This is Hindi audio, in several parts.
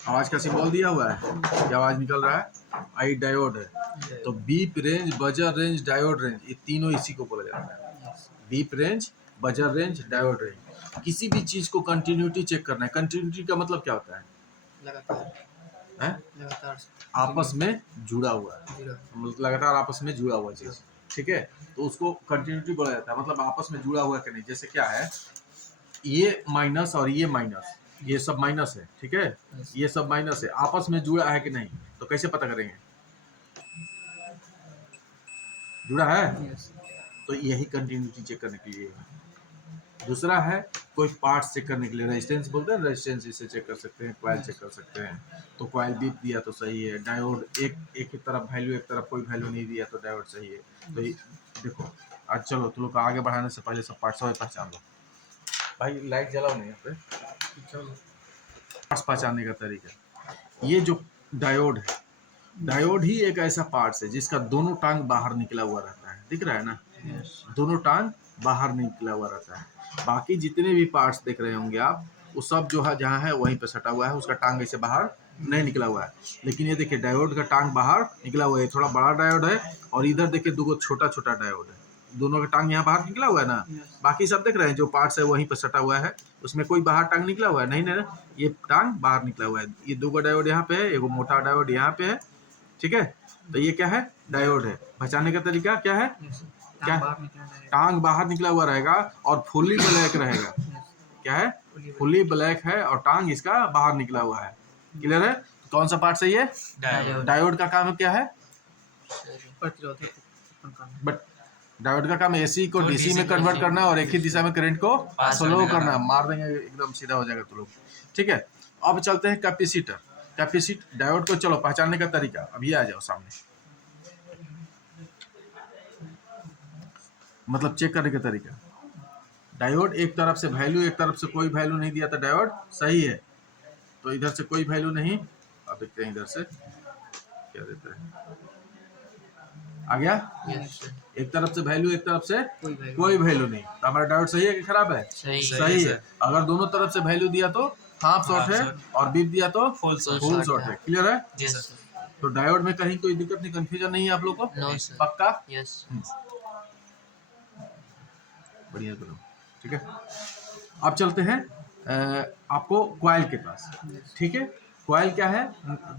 आवाज का सिंबल दिया हुआ है, क्या आवाज निकल रहा है? आई डायोड है। तो beep range, buzzer range, diode range, ये तीनों इसी को बोला जाता है। Beep range, buzzer range, diode range. किसी भी चीज को कंटिन्यूटी चेक करना है। कंटिन्यूटी का मतलब क्या होता है? लगातार आपस में जुड़ा हुआ है, मतलब लगातार आपस में जुड़ा हुआ चीज, ठीक है। तो उसको कंटिन्यूटी बोला जाता है, मतलब आपस में जुड़ा हुआ कि नहीं। जैसे क्या है, ये माइनस और ये माइनस, ये सब माइनस है, ठीक है, ये सब माइनस है, आपस में जुड़ा है कि नहीं। तो कैसे पता करेंगे जुड़ा है? तो यही कंटिन्यूटी चेक करने के लिए है। दूसरा है कोई पार्ट्स चेक करने के लिए, रेजिस्टेंस बोलते हैं, रेजिस्टेंस इसे चेक कर सकते हैं, कॉइल चेक कर सकते हैं। तो कॉइल बीप दिया तो सही है, डायोड एक एक ही तरफ वैल्यू, एक तरफ कोई वैल्यू नहीं दिया तो डायोड सही है। तो देखो, आज चलो तुम लोग को आगे बढ़ाने से पहले सब पार्ट्स पहचान लो। भाई लाइट जलाओ नहीं यहाँ पे, पार्ट्स पहचानने का तरीका। ये जो डायोड है, डायोड ही एक ऐसा पार्ट्स है जिसका दोनों टांग बाहर निकला हुआ रहता है, दिख रहा है ना? दोनों टांग बाहर निकला हुआ रहता है। बाकी जितने भी पार्ट्स देख रहे होंगे आप, वो सब जो है जहाँ है वहीं पे सटा हुआ है, उसका टांग ऐसे बाहर नहीं निकला हुआ है। लेकिन ये देखिए डायोड का टांग बाहर निकला हुआ है, थोड़ा बड़ा डायोड है, और इधर देखिए दो छोटा छोटा डायोड है, दोनों का टांग यहाँ बाहर निकला हुआ है ना। बाकी सब देख रहे हैं जो पार्ट्स है वहीं पर सटा हुआ है, उसमें कोई बाहर टांग निकला हुआ है नहीं ना, ये टांग बाहर निकला हुआ है। ये दो डायोड यहाँ पे है, एक मोटा डायोड यहाँ पे है, ठीक है। तो ये क्या है? डायोड है। पहचानने का तरीका क्या है? क्या? टांग बाहर निकला हुआ रहेगा और फुली ब्लैक रहेगा। क्या है? फुली ब्लैक है और टांग इसका बाहर निकला हुआ है। क्लियर है? कौन सा पार्ट सही है? डायोड का काम क्या है? बट डायोड का काम एसी को डीसी में कन्वर्ट करना और एक ही दिशा में करंट को स्लो करना। मार देंगे एकदम सीधा हो जाएगा तो लोग, ठीक है। अब चलते हैं कैपेसिटर। कैपेसिटर डायोड को चलो पहचानने का तरीका, अब ये आ जाओ सामने, मतलब चेक करने का तरीका। डायोड एक तरफ से वैल्यू, एक तरफ से कोई वैल्यू नहीं दिया था, डायोड सही है। तो इधर से कोई वैल्यू नहीं, अब देखते हैं इधर से क्या देता है। आ गया? एक तरफ से वैल्यू, एक तरफ से कोई वैल्यू नहीं, तो हमारा डायोड सही है कि खराब है? सही है। अगर दोनों तरफ से वैल्यू दिया तो हाफ शॉर्ट है, और बीप दिया तो फुल शॉर्ट है। क्लियर है? तो डायोड में कहीं कोई दिक्कत नहीं, कंफ्यूजन नहीं है आप लोग को? पक्का? बढ़िया करो, ठीक है। अब चलते हैं आपको कॉइल के पास, ठीक है। कॉइल क्या है?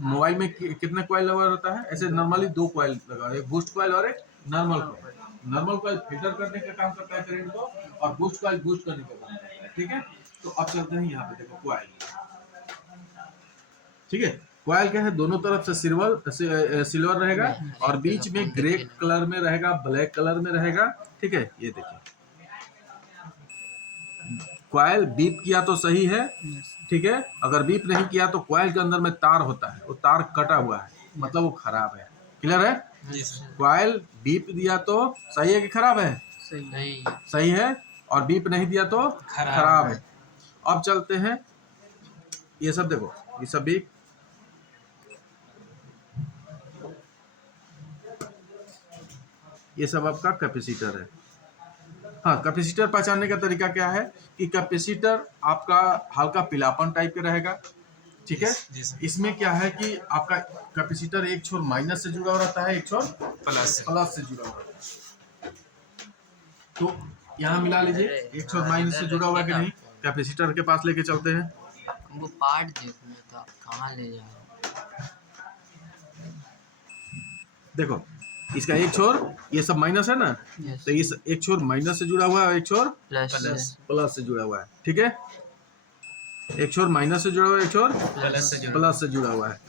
मोबाइल में कितना कॉइल लगा रहता है? ऐसे नॉर्मली दो कॉइल लगा, एक बूस्ट कॉइल और एक normal coil. Normal coil filter करने का काम करता है करंट को, और बूस्ट कॉइल बूस्ट करने का काम करता है, ठीक है। तो अब चलते हैं यहाँ पे, देखो कॉइल, ठीक है। कॉइल क्या है? दोनों तरफ से सिल्वर रहेगा और बीच में ग्रे कलर में रहेगा, ब्लैक कलर में रहेगा, ठीक है। ये देखिए कॉइल बीप किया तो सही है, ठीक है। अगर बीप नहीं किया तो कॉइल के अंदर में तार होता है, वो तार कटा हुआ है, मतलब वो खराब है। क्लियर है? कॉइल बीप दिया तो सही है कि खराब है? सही है। और बीप नहीं दिया तो खराब है। अब चलते हैं, ये सब देखो, ये सब बीप, ये सब आपका कैपेसिटर है। हाँ, कैपेसिटर पहचानने का तरीका क्या है कि कैपेसिटर आपका हल्का पीलापन टाइप का रहेगा, ठीक है। इसमें क्या है कि आपका कैपेसिटर एक छोर माइनस से जुड़ा हुआ रहता है, एक छोर प्लस से जुड़ा हुआ रहता है। तो यहाँ मिला लीजिए, एक छोर माइनस से जुड़ा हुआ है कि नहीं। कैपेसिटर के पास लेके चलते हैं, हमको पार्ट देखना तो आप कहाँ ले जा रहे हो? देखो इसका एक छोर, ये सब माइनस है ना, तो इस एक छोर माइनस से जुड़ा हुआ है, एक छोर प्लस से जुड़ा हुआ है, ठीक है। एक छोर माइनस से जुड़ा हुआ है, एक छोर प्लस से जुड़ा हुआ है,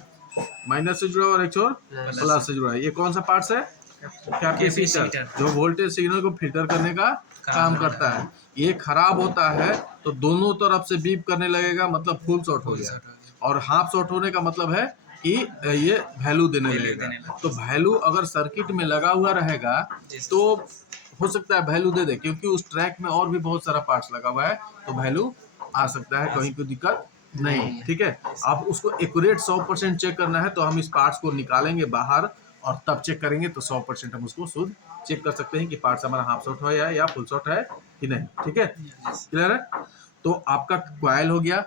माइनस से जुड़ा हुआ है, एक छोर प्लस से जुड़ा है। ये कौन सा पार्ट्स है? कैपेसिटर, जो वोल्टेज सिग्नल को फिल्टर करने का काम करता है। ये खराब होता है तो दोनों तरफ से बीप करने लगेगा, मतलब फुल शॉर्ट हो गया, और हाफ शॉर्ट होने का मतलब है कि ये वैल्यू देने लगेगा। तो वैल्यू अगर सर्किट में लगा हुआ रहेगा तो हो सकता है वैल्यू दे दे, क्योंकि उस ट्रैक में और भी बहुत सारा पार्ट्स लगा हुआ है, तो वैल्यू आ सकता है, कहीं कोई दिक्कत नहीं, ठीक है। अब उसको एक्यूरेट 100% चेक करना है तो हम इस पार्ट्स को निकालेंगे बाहर और तब चेक करेंगे, तो 100% हम उसको शुद्ध चेक कर सकते हैं कि पार्ट्स हमारा हाफ शॉर्ट है या फुल शॉर्ट है कि नहीं, ठीक है। क्लियर है? तो आपका कॉइल हो गया,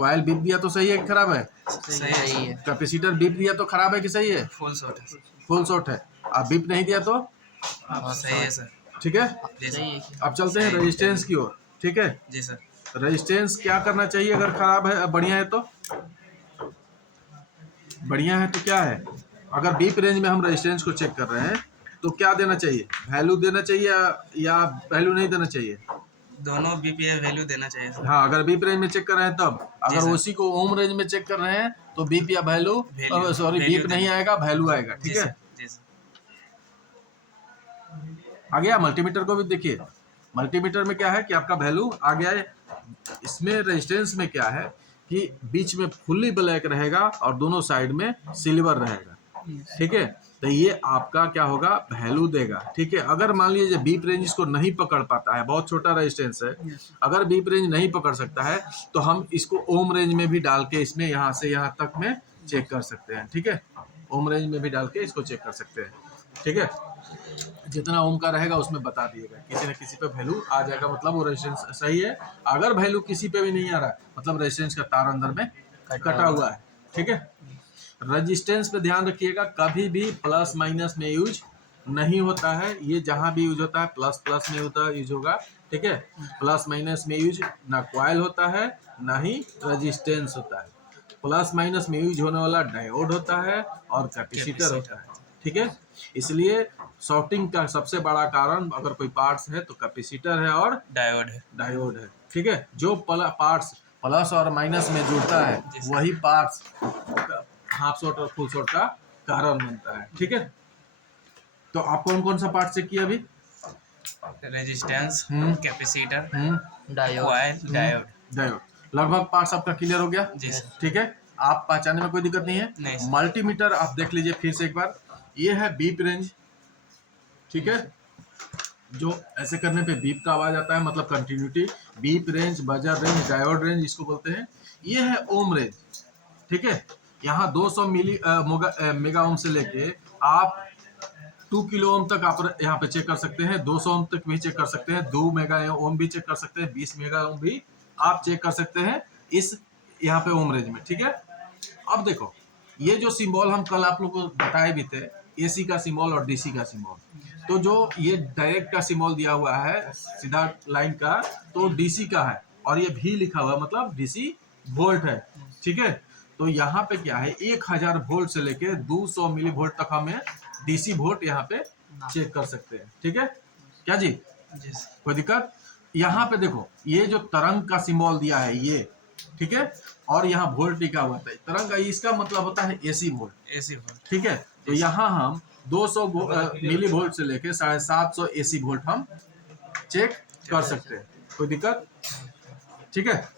कॉइल बीप दिया तो सही है कि खराब है? सही है। कैपेसिटर बीप दिया तो खराब है कि सही है? फुल शॉट है। फुल शॉट है। अब बीप नहीं दिया तो हाँ सही है सर। ठीक है। जी सही सर। है। अब चलते हैं रेजिस्टेंस की ओर। ठीक है, जी सर। रेजिस्टेंस क्या करना चाहिए अगर खराब है? बढ़िया है तो बढ़िया है तो क्या है? अगर बीप रेंज में हम रेजिस्टेंस को चेक कर रहे हैं तो क्या देना चाहिए? वैल्यू देना चाहिए या वैल्यू नहीं देना चाहिए? दोनों बीपीए वैल्यू देना चाहिए सर। हाँ, अगर बीप रेंज में चेक कर रहे हैं तब। जी अगर सर। उसी को ओम रेंज में चेक कर रहे हैं तो बीप या value, Value, sorry value beep नहीं देना। आएगा, वैल्यू आएगा। जी ठीक है, सर। जी सर। आ गया। मल्टीमीटर को भी देखिए, मल्टीमीटर में क्या है कि आपका वैल्यू आ गया है। इसमें रेजिस्टेंस में क्या है कि बीच में फुल्ली ब्लैक रहेगा और दोनों साइड में सिल्वर रहेगा। ठीक है, तो ये आपका क्या होगा? वैल्यू देगा। ठीक है, अगर मान लीजिए बीप रेंज इसको नहीं पकड़ पाता है, बहुत छोटा रेजिस्टेंस है, अगर बीप रेंज नहीं पकड़ सकता है तो हम इसको ओम रेंज में भी डाल के इसमें यहाँ से यहाँ तक में चेक कर सकते हैं। ठीक है, ओम रेंज में भी डाल के इसको चेक कर सकते हैं। ठीक है, जितना ओम का रहेगा उसमें बता दिएगा, किसी न किसी पे वैल्यू आ जाएगा, मतलब वो रेजिस्टेंस सही है। अगर वैल्यू किसी पे भी नहीं आ रहा है मतलब रेजिस्टेंस का तार अंदर में कटा हुआ है। ठीक है, रेजिस्टेंस पे ध्यान रखिएगा, कभी भी प्लस माइनस में यूज नहीं होता है। ये जहां भी यूज होता है प्लस प्लस में होता यूज होगा। ठीक है, प्लस माइनस में यूज ना कॉइल होता है ना ही रेजिस्टेंस होता है। प्लस माइनस में यूज होने वाला डायोड होता है और कैपेसिटर होता है। ठीक है, इसलिए शॉर्टिंग का सबसे बड़ा कारण अगर कोई पार्ट्स है तो कैपेसिटर है और डायोड है। डायोड है। ठीक है, जो पार्ट्स प्लस और माइनस में जुड़ता है वही पार्ट्स हाफ शॉर्ट और फुल शॉर्ट का कारण बनता है। ठीक है, तो आप कौन कौन सा पार्ट चेक किया अभी? Resistance, capacitor, diode. Coil, diode. Diode. लगभग पार्ट्स आपका क्लियर हो गया। जी सर। ठीक है, आप पहचानने में कोई दिक्कत नहीं है। नहीं सर। मल्टीमीटर आप देख लीजिए फिर से एक बार, ये है बीप रेंज। ठीक है, जो ऐसे करने पे बीप का आवाज आता है, मतलब continuity. Beep range, buzzer range, diode range इसको बोलते हैं। ये है ओम रेंज। ठीक है, यहाँ 200 मेगा ओम से लेके आप 2 किलो ओम तक आप यहाँ पे चेक कर सकते हैं। 200 ओम तक भी चेक कर सकते हैं, 2 मेगा ओम भी चेक कर सकते हैं, 20 मेगा ओम भी आप चेक कर सकते हैं इस यहाँ पे ओम रेंज में। ठीक है, अब देखो ये जो सिंबल हम कल आप लोग को बताए भी थे, एसी का सिंबल और डीसी का सिंबल, तो जो ये डायरेक्ट का सिंबल दिया हुआ है सीधा लाइन का, तो डीसी का है, और ये भी लिखा हुआ है मतलब डीसी वोल्ट है। ठीक है, तो यहाँ पे क्या है 1000 वोल्ट से लेके 200 मिली वोल्ट तक हमें डीसी वोल्ट यहाँ पे चेक कर सकते हैं। ठीक है, क्या जी? जी सर। कोई दिक्कत? यहाँ पे देखो ये जो तरंग का सिंबल दिया है ये, ठीक है, और यहाँ वोल्ट लिखा हुआ था तरंग का, इसका मतलब होता है एसी वोल्ट। AC volt. ठीक है, तो यहाँ हम 200 मिली वोल्ट से लेके 750 एसी वोल्ट हम चेक कर सकते हैं। कोई दिक्कत? ठीक है,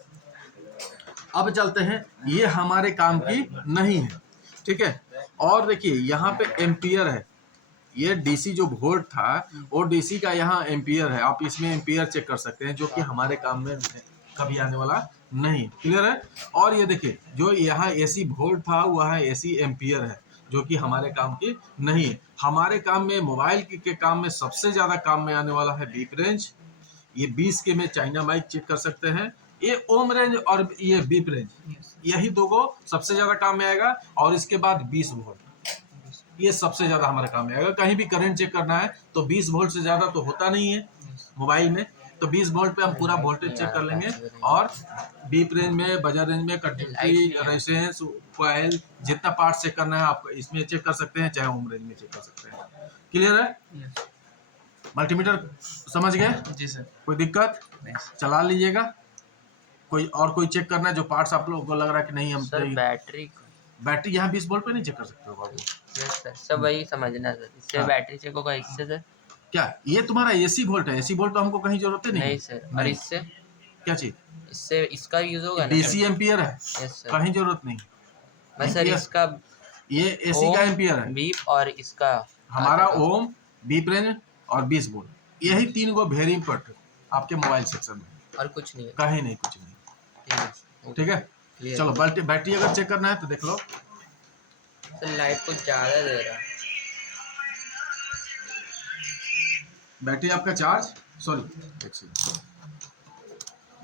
अब चलते हैं, ये हमारे काम की नहीं है। ठीक है, और देखिए यहाँ पे एम्पियर है, ये डीसी जो वोल्ट था वो डीसी का यहाँ एम्पियर है, आप इसमें एम्पियर चेक कर सकते हैं, जो कि हमारे काम में कभी आने वाला नहीं। क्लियर है? और ये देखिए जो यहाँ एसी वोल्ट था वह एसी एम्पियर है, जो कि हमारे काम की नहीं है। हमारे काम में, मोबाइल के काम में सबसे ज्यादा काम में आने वाला है बीप रेंज। ये 20 के में चाइना माइक चेक कर सकते हैं, ये ओम रेंज और ये बीप रेंज, यही दो को सबसे ज्यादा काम में आएगा। और इसके बाद 20 वोल्ट, ये सबसे ज्यादा हमारे काम में आएगा। कहीं भी करंट चेक करना है तो 20 वोल्ट से ज्यादा तो होता नहीं है मोबाइल में, तो 20 वोल्ट पे हम पूरा वोल्टेज चेक कर लेंगे। और बीप रेंज में, बजर रेंज में, कंटिन्यूटी, रेजिस्टेंस, कॉइल, जितना पार्ट चेक करना है आप इसमें चेक कर सकते हैं, चाहे ओम रेंज में चेक कर सकते हैं। क्लियर है? मल्टीमीटर समझ गए? जी सर। कोई दिक्कत? नहीं सर। चला लीजिएगा। कोई चेक करना है जो पार्ट्स आप लोगों को लग रहा है कि नहीं हम सर बैटरी बैटरी यहाँ 20 वोल्ट पे नहीं चेक कर सकते हो बाबू। यस सर, सब वही समझना सर, इससे हाँ। बैटरी चेक होगा इससे सर? क्या ये तुम्हारा एसी वोल्ट है? एसी वोल्ट तो हमको कहीं जरूरत ही नहीं नहीं है। सर, और नहीं। इससे क्या चीज? इससे इसका यूज होगा ना डीसी सर? एम्पियर है, यस सर, कहीं जरूरत नहीं। मैं सर एम्पियर, इसका ये एसी का एम्पियर है, बीप और इसका हमारा ओम, बीप रेंज और 20 वोल्ट, यही 3 गो वेरी इंपॉर्टेंट आपके मोबाइल सेक्शन में, और कुछ नहीं है। कहीं नहीं, कुछ नहीं। ठीक है सर, ठीक है, क्लियर। चलो बैटरी अगर चेक करना है तो देख लो। सर लाइट कुछ ज़्यादा दे रहा है। बैटरी आपका चार्ज, सॉरी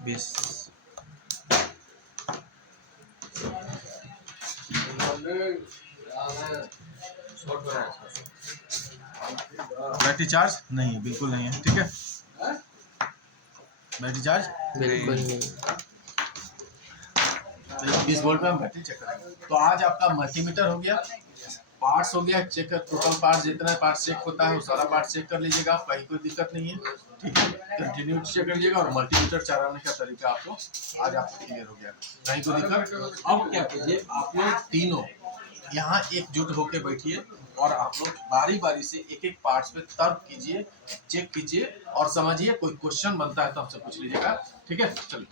20, बैटरी चार्ज नहीं है, बिल्कुल नहीं है। ठीक है, बैटरी चार्ज बिल्कुल नहीं। 20 वोल्ट पे हम बैटरी चेक करेंगे। तो आज आपका मल्टीमीटर हो गया, पार्ट्स हो गया, चेक कर टोटल पार्ट्स जितना पार्ट्स चेक होता है वो सारा पार्ट चेक कर लीजिएगा, कहीं कोई दिक्कत नहीं है। ठीक है, कंटिन्यू चेक कर लीजिएगा और मल्टीमीटर चलाने का तरीका आपको आज आपको क्लियर हो गया, कहीं कोई दिक्कत। अब क्या कीजिए, आप लोग तीनों यहाँ एकजुट होके बैठिए और आप लोग बारी बारी से एक एक पार्ट्स पे तर्क कीजिए, चेक कीजिए और समझिए। कोई क्वेश्चन बनता है तो हमसे पूछ लीजिएगा। ठीक है, चलिए।